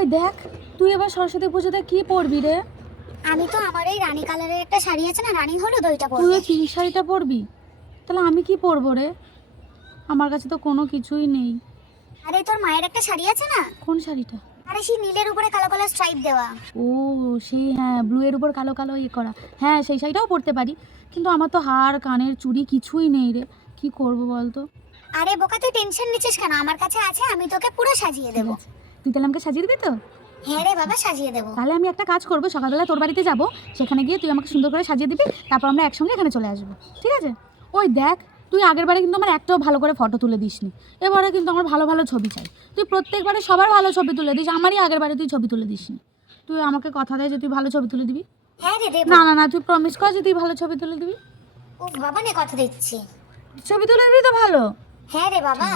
ওই দেখ, তুই এবার সরস্বতী পুজোতে কি পরবি রে? আমি তো আমার এই রানী কালারের একটা শাড়ি আছে না, রানী হলুদ, ওইটা তুই পরবো। ওই পিঙ্ক শাড়িটা পরবি? তাহলে আমি কি পরবো রে? আমার কাছে তো কোনো কিছুই নেই। আরে তোর মায়ের একটা শাড়ি আছে না? কোন শাড়িটা? আরে সেই নীলের উপরে কালো কালো স্ট্রাইপ দেওয়া। ও, সেই হ্যাঁ, ব্লু এর উপর কালো কালো ইয়ে করা। হ্যাঁ, সেই শাড়িটাও পরতে পারি, কিন্তু আমার তো হার কানের চুড়ি কিছুই নেই রে। কি করব বলতো? আরে বোকা, তুই টেনশন নিচ্ছিস কেন? আমার কাছে আছে, আমি তোকে পুরো সাজিয়ে দেবো। তুই তাহলে আমাকে সাজিয়ে দিবি তো? হ্যাঁ রে বাবা, সাজিয়ে দেবো। তাহলে আমি একটা কাজ করবো, সকালবেলা তোর বাড়িতে যাব, সেখানে গিয়ে তুই আমাকে সুন্দর করে সাজিয়ে দিবি, তারপর আমরা একসঙ্গে এখানে চলে আসবো, ঠিক আছে? ওই দেখ, তুই আগের বারে কিন্তু আমার একটাও ভালো করে ফটো তুলে দিসনি। এবারে কিন্তু আমার ভালো ভালো ছবি চাই। তুই প্রত্যেকবারে সবার ভালো ছবি তুলে দিস, আমারই আগের বারে তুই ছবি তুলে দিসনি। তুই আমাকে কথা দেয় যে তুই ভালো ছবি তুলে দিবি। হ্যাঁ রে দেবো। না না না, তুই প্রমিস কর যে তুই ভালো ছবি তুলে দিবি। ও বাবা, নে কথা দিচ্ছি। ছবি তুলে দিবি তো ভালো। হ্যাঁ রে বাবা।